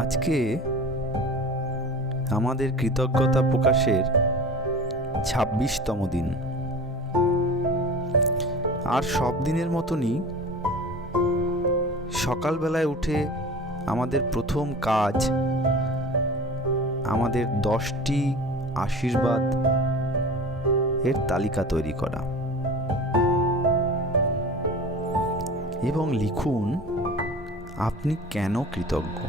আজকে আমাদের কৃতজ্ঞতা প্রকাশের ২৬তম দিন। আর সব দিনের মতনই সকালবেলায় উঠে আমাদের প্রথম কাজ আমাদের 10টি আশীর্বাদ এর তালিকা তৈরি করা এবং লিখুন আপনি কেন কৃতজ্ঞ।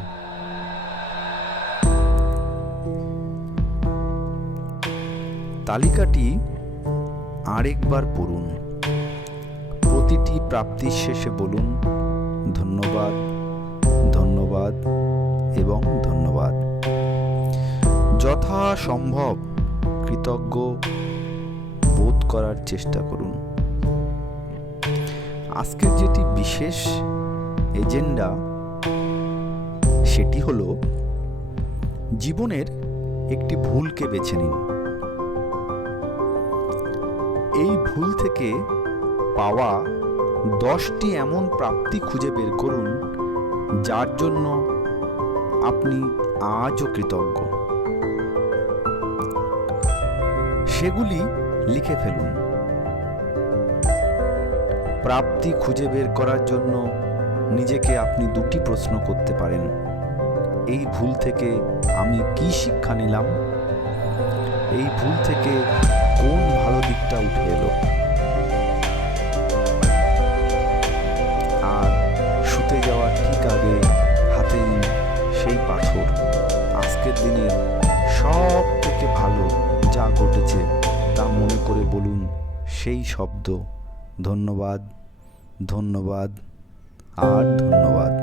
তালিকাটি আরেকবার পড়ুন। প্রতিটি প্রাপ্তির শেষে বলুন ধন্যবাদ, ধন্যবাদ এবং ধন্যবাদ। যথাসম্ভব কৃতজ্ঞ বোধ করার চেষ্টা করুন। আজকের যেটি বিশেষ এজেন্ডা সেটি হলো জীবনের একটি ভুলকে বেছে নিন। এই ভুল থেকে পাওয়া 10টি এমন প্রাপ্তি খুঁজে বের করুন যার জন্য আপনি আজও কৃতজ্ঞ। সেগুলি লিখে ফেলুন। প্রাপ্তি খুঁজে বের করার জন্য নিজেকে আপনি 2টি প্রশ্ন করতে পারেন। এই ভুল থেকে আমি কি শিক্ষা নিলাম? এই ভুল থেকে কোন ভালো দিকটা উঠে এলো? আর শুতে যাওয়ার ঠিক আগে হাতে নিন সেই পাথর। আজকের দিনের সব থেকে ভালো যা ঘটেছে তা মনে করে বলুন সেই শব্দ ধন্যবাদ, ধন্যবাদ আর ধন্যবাদ।